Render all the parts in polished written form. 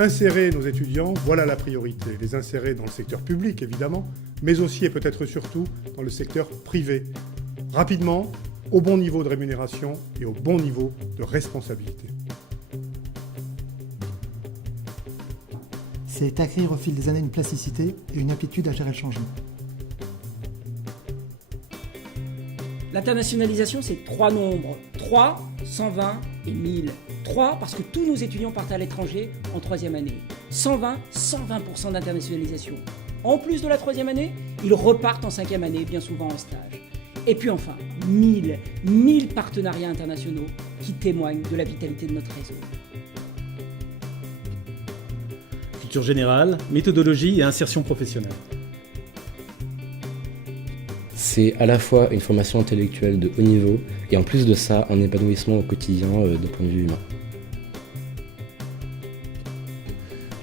Insérer nos étudiants, voilà la priorité. Les insérer dans le secteur public, évidemment, mais aussi et peut-être surtout dans le secteur privé. Rapidement, au bon niveau de rémunération et au bon niveau de responsabilité. C'est acquérir au fil des années une plasticité et une aptitude à gérer le changement. L'internationalisation, c'est 3 nombres. 3, 120 et 1000. 3, parce que tous nos étudiants partent à l'étranger en 3e année. 120, 120% d'internationalisation. En plus de la 3e année, ils repartent en 5e année, bien souvent en stage. Et puis enfin, 1000 partenariats internationaux qui témoignent de la vitalité de notre réseau. Culture générale, méthodologie et insertion professionnelle. C'est à la fois une formation intellectuelle de haut niveau et en plus de ça, un épanouissement au quotidien d'un point de vue humain.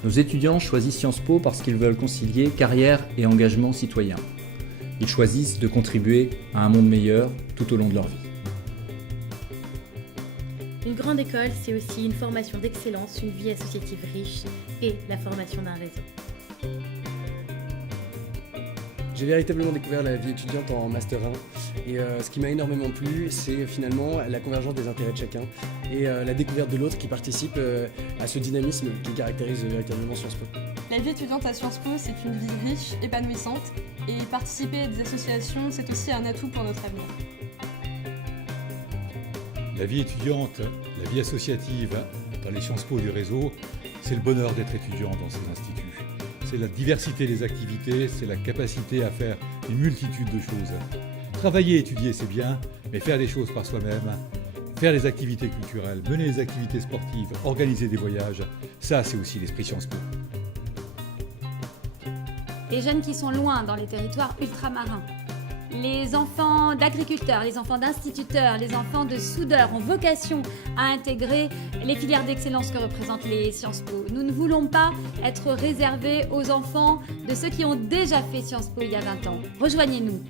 Nos étudiants choisissent Sciences Po parce qu'ils veulent concilier carrière et engagement citoyen. Ils choisissent de contribuer à un monde meilleur tout au long de leur vie. Une grande école, c'est aussi une formation d'excellence, une vie associative riche et la formation d'un réseau. J'ai véritablement découvert la vie étudiante en Master 1 et ce qui m'a énormément plu, c'est finalement la convergence des intérêts de chacun et la découverte de l'autre qui participe à ce dynamisme qui caractérise véritablement Sciences Po. La vie étudiante à Sciences Po, c'est une vie riche, épanouissante et participer à des associations, c'est aussi un atout pour notre avenir. La vie étudiante, la vie associative dans les Sciences Po du réseau, c'est le bonheur d'être étudiant dans ces instituts. C'est la diversité des activités, c'est la capacité à faire une multitude de choses. Travailler, étudier, c'est bien, mais faire des choses par soi-même, faire des activités culturelles, mener des activités sportives, organiser des voyages, ça c'est aussi l'esprit Sciences Po. Les jeunes qui sont loin dans les territoires ultramarins, les enfants d'agriculteurs, les enfants d'instituteurs, les enfants de soudeurs ont vocation à intégrer les filières d'excellence que représentent les Sciences Po. Nous ne voulons pas être réservés aux enfants de ceux qui ont déjà fait Sciences Po il y a 20 ans. Rejoignez-nous.